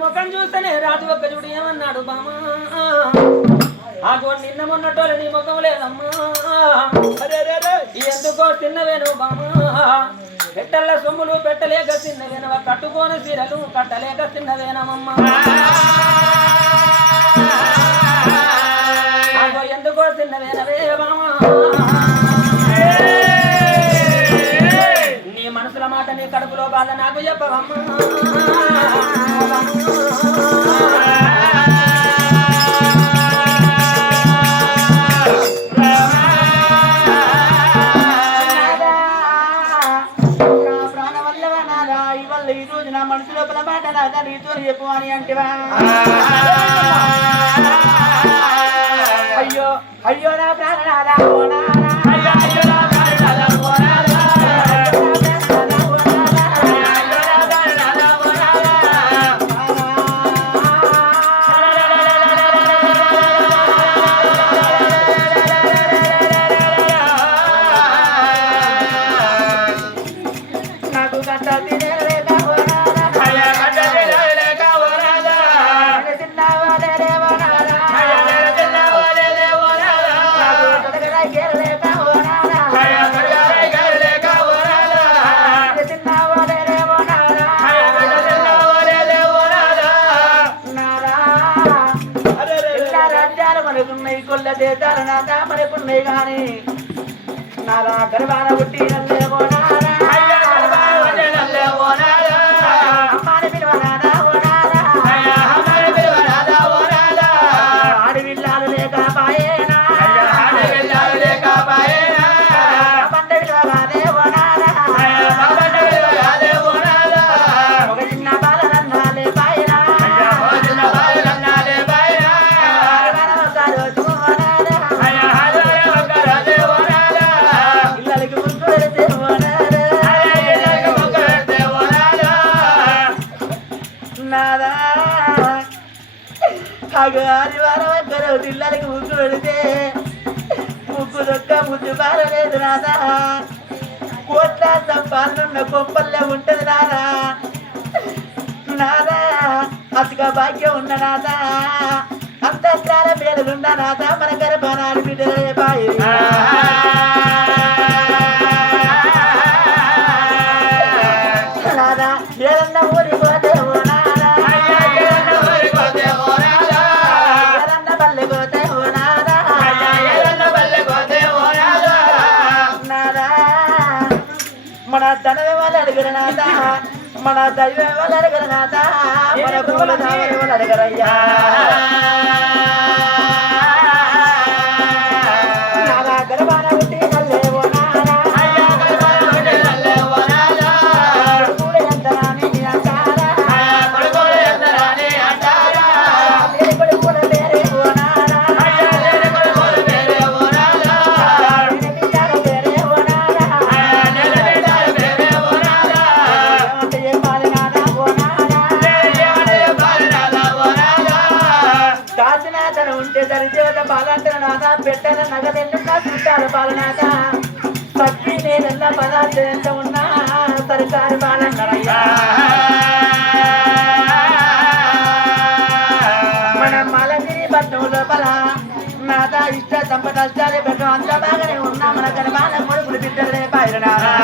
ముఖం చూస్తేనే రాజు ఒక్క చూడు ఏమన్నాడు బామా నిన్న మొన్నటోళ్ళు నీ ముఖం లేదమ్మా ఎందుకో తిన్నవేను బామా పెట్టల్ల సొమ్ములు పెట్టలేక తిన్నవేనవ కట్టుకోని సీరలు కట్టలేక తిన్నవేనమ్మా ఎందుకో తిన్నవేనవే బామా నీ మనసుల మాట నీ కడుపులో బాధ నాకు చెప్పవమ్మా మనసు లోపల మాట నాదా నీతో చెప్పు అని అంటేవా అయ్యో అయ్యో నా ప్రాణనాదా నాకు కష్ట మనకున్నాయి కొల్ల దేశాలు నాదా మనకున్నాయి కానీ నారా గర్భాన పుట్టి నల్లేవో నారా అమ్మాని పిలువనాదా ఓ నారా ఆడవిల్లాలు లేక పాయేనా పంట విలువగానే ఓ నారా ఒక చిన్న బాలనన్నాలే పాయనా ఆదివారం అందరూ పిల్లలకి ముగ్గు పెడితే ముగ్గు దొక్క ముద్దు పారలేదు నాదా కోట్ల సంపాదనున్న కొంపల్లే ఉంటది నాదా నాదా అతిగా భాగ్యం ఉన్న నాదా అంతఃకాల పేరులున్న నాదా మన గర్భానాడు బిడ్డలే బాయి నాదా ఏదన్నా ఊరి పోతే మన ధనమే వాళ్ళు అడిగారు నాదా మన దైవం వాళ్ళు అడిగారు నాదా మన పూల దావని వాళ్ళు అడిగారయ్యా నాదా గర్భాన పుట్టి నల్లేవో నాదా కొడుకులు ఎంతరాని అంటారా కొడుకుల పేరేవో నాదా ఉంటే దరిచేత బాలంటే నాదా పెట్టాల నగదెన్నున్నా చుట్టాల బాలనాథ పచ్చి నేనెల్ల పదార్థం ఎంత ఉన్నా సరికారు బాలంటారయ్యా మన మలగిరి పట్నం లోపల నాదా ఇష్ట సంపదాలే పెట్టడం అంత బాగానే ఉన్నా మన గర్భాల కొడుకులు బిడ్డలే బయలునారా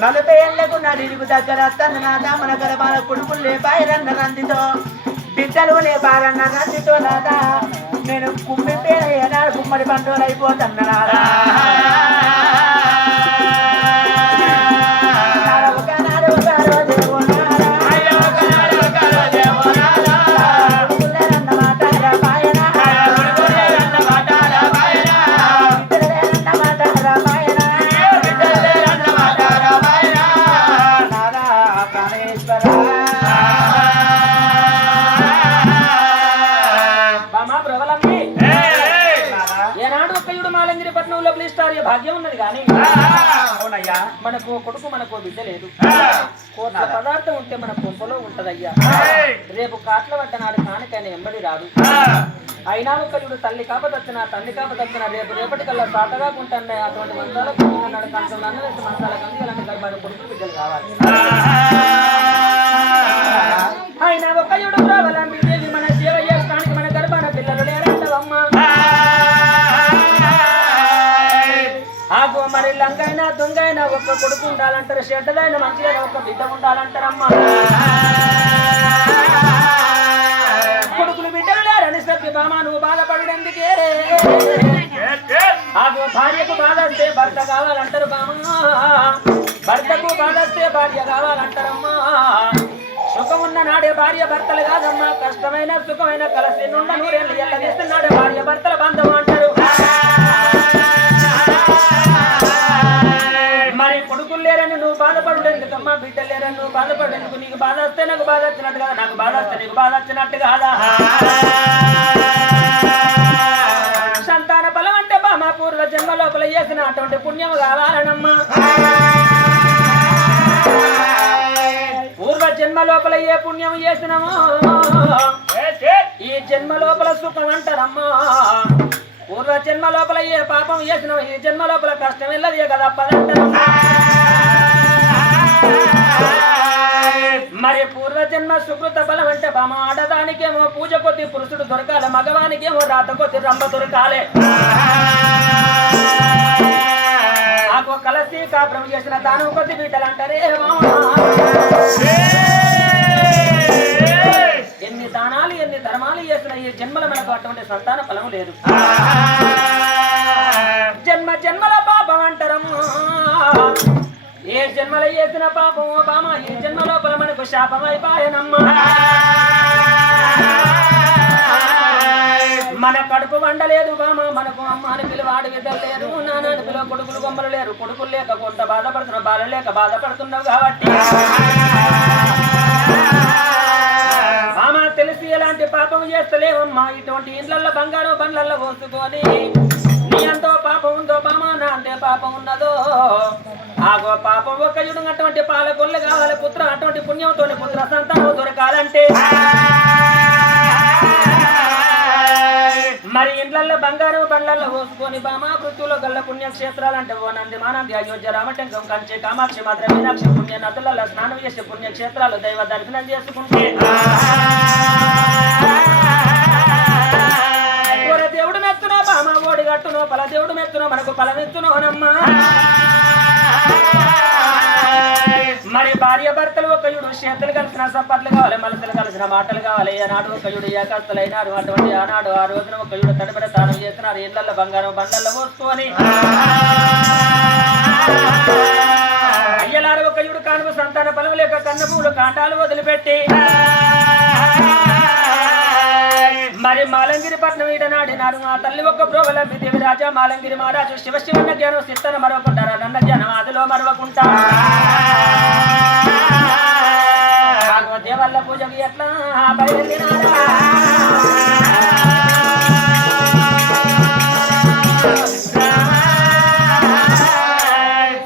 నలభై ఏళ్లకు నడిగు దగ్గర తన నాదా మన గర్భాల కొడుకులే బాయరన్న నందితో బిడ్డలు లేపారన్న నందితో నాదా నేను కుమ్మి పేర ఏనాడు కుమ్మడి పంటోలు అయిపోతున్న నాదా ఒకనాడు ఒక రోజేవో భాగ్యం ఉన్నది కానీ అవునయ్యా మనకు కొడుకు మనకు బిడ్డ లేదు కోట్ల పదార్థం ఉంటే మన కొంపలో ఉంటదయ్యా రేపు కాట్ల పడ్డ నాడు కానికైనా ఎంబడి రాదు అయినా ఒకయుడు తల్లి కాపదచ్చిన తండ్రి కాపదచ్చిన రేపటికల్లా సాతగాకుంటానే అటువంటి మంచాలకు ఉన్నాడు కంచం నన్ను వేసి మంచాల కంది అలాంటి గర్భాన్ని కొడుకు బిడ్డలు కావాలి. అయినా ఒకయుడు రావాలని దేవి మన సేవ చేయడానికి మన గర్భాన పిల్లలు లేరంటవమ్మా. ఆగో మరి లంగైనా దొంగైనా ఒక్క కొడుకు ఉండాలంటారు, చెడ్డదైన మంచిదైన ఒక్క బిడ్డ ఉండాలంటారమ్మా. కొడుకులు బిడ్డలు లేరని చెప్పి బామా నువ్వు బాధపడేందుకే. ఆగో భార్యకు బాధ వస్తే భర్త కావాలంటారు బామా, భర్తకు బాధ వస్తే భార్య కావాలంటారమ్మా. సుఖం ఉన్న నాడే భార్య భర్తలు కాదమ్మా, కష్టమైన సుఖమైన కలిసి నుండ నూరేళ్ళు ఎల్లదీస్తున్నాడే భార్య భర్తల బంధం అంటారు. మరి కొడుకులు లేరని నువ్వు బాధపడేందుకమ్మా, బిడ్డలు లేరని నువ్వు బాధపడేందుకు. నీకు బాధ వస్తే నాకు బాధ వచ్చినట్టు కదా, నాకు బాధ వస్తే నీకు బాధ వచ్చినట్టు కాదా. సంతాన బలం అంటే బామా పూర్వ జన్మ లోపల చేసిన అటువంటి పుణ్యం కావాలనమ్మా. పూర్వ జన్మ లోపల ఏ పుణ్యం చేసినామో ఈ జన్మ లోపల సుఖం అంటారమ్మా. పూర్వ జన్మ లోపల ఏ పాపం చేసినామో ఈ జన్మ లోపల కష్టం వెళ్ళదు కదా పదంటారమ్మా. మరి పూర్వజన్మ సుకృత బలం అంటే బామ ఆడదానికేమో పూజ కొద్ది పురుషుడు దొరకాలి, మగవానికేమో రాత కొద్ది రంభ దొరకాలి. నాకు కలసి కాపురం చేసిన దానం కొద్ది బిడ్డలు అంటారే. ఎన్ని దానాలు ఎన్ని ధర్మాలు చేసిన ఈ జన్మల మనకు అటువంటి సంతాన ఫలం లేదు. జన్మ జన్మల పాపం అంటారమ్మా. ఏ జన్మల చేసిన పాపం బామ ఈ జన్మ లోపల మనకు శాపం అయిపోయానమ్మా. మన కడుపు వండలేదు బామ, మనకు అమ్మాని పిలువాడు బిడ్డలు లేరు, నాన్నని పిలువ కొడుకులు బొమ్మలు లేరు. కొడుకులు లేక కొంత బాధపడుతున్నావు, బాధ లేక బాధపడుతున్నావు కాబట్టి బామ తెలిసి ఎలాంటి పాపం చేస్తలేవమ్మా. ఇటువంటి ఇండ్లల్లో బంగారు బండ్లల్లో పోసుకొని నీ అంతో పాపం ఉందో బామ, నా అంతే పాపం ఉన్నదో. ఆగో పాపం ఒక యుడు అటువంటి పాలకొల్లు కావాలి పుత్ర, అటువంటి పుణ్యంతో పుత్ర సంతానం దొరకాలంటే మరి ఇండ్లల్లో బంగారు బండ్లల్లో పోసుకొని బామా పృథ్వీలో గల్ల పుణ్యక్షేత్రాలంటే ఓ నంది మానంది అయోధ్య రామటంకం కంచి కామాక్షి మాత్ర మీనాక్షి పుణ్య నదులలో స్నానం చేసే పుణ్యక్షేత్రాలు దైవ దర్శనం చేసుకుంటే దేవుడు మెత్తునో బామా ఓడి గట్టునో పల దేవుడు మెత్తునో మనకు ఫలమెత్తునోనమ్మా. మరి భార్య భర్తలు ఒకయుడు చేతులు కలిసిన సప్పట్లు కావాలి, మనసులు కలిసిన మాటలు కావాలి. ఆనాడు ఒకయుడు ఏకాస్తులు అయినారు, అటువంటి ఆనాడు ఆ రోజున ఒకయుడు తడిపడి స్నానం చేస్తున్నారు. ఇళ్లలో బంగారం బండల్లో పోసుకొని అయ్యలారు ఒకయుడు కానుక సంతాన ఫలం లేక కన్నపూలు కాంటాలు వదిలిపెట్టి మరి మాలంగిరి పట్నం ఈడనాడినారు. ఆ తల్లి ఒక్క ప్రోగల దేవి రాజా మాలంగిరి మహారాజు శివశివన్న జ్ఞానం సిత్తన మరవకుంటారా, నన్న జ్ఞానం అదిలో మరవకుంటా. దేవల్ల పూజకి ఎట్లా బయలుదేరారా.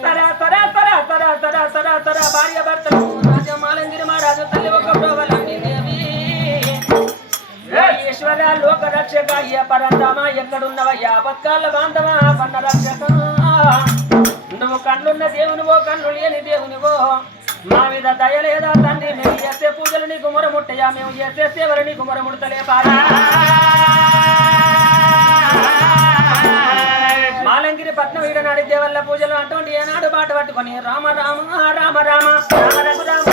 సరా సరా సరా సరా సరా సరా సరా భార్య భర్తలు రాజా మాలంగిరి మహారాజు తల్లి ఒక్క ప్రోగల ఈశ్వర లోక రక్షక అయ్య పరంధామా ఎక్కడున్నవయ్యా పక్కాల బాంధవా పన్న రక్షక. నువ్వు కళ్ళున్న దేవునివో కళ్ళు లేని దేవునివో, మా మీద దయలేదా తండ్రి. మేము చేసే పూజలు నీకు మొరముట్టయా, మేము చేసే సేవలు నీకు మొరముడతలే పారా. మాలంగిరి పట్నం ఈడనాడి దేవల్ల పూజలు అటువంటి ఏనాడు బాట పట్టుకొని రామ రామ రామ రామ రామ రఘురామ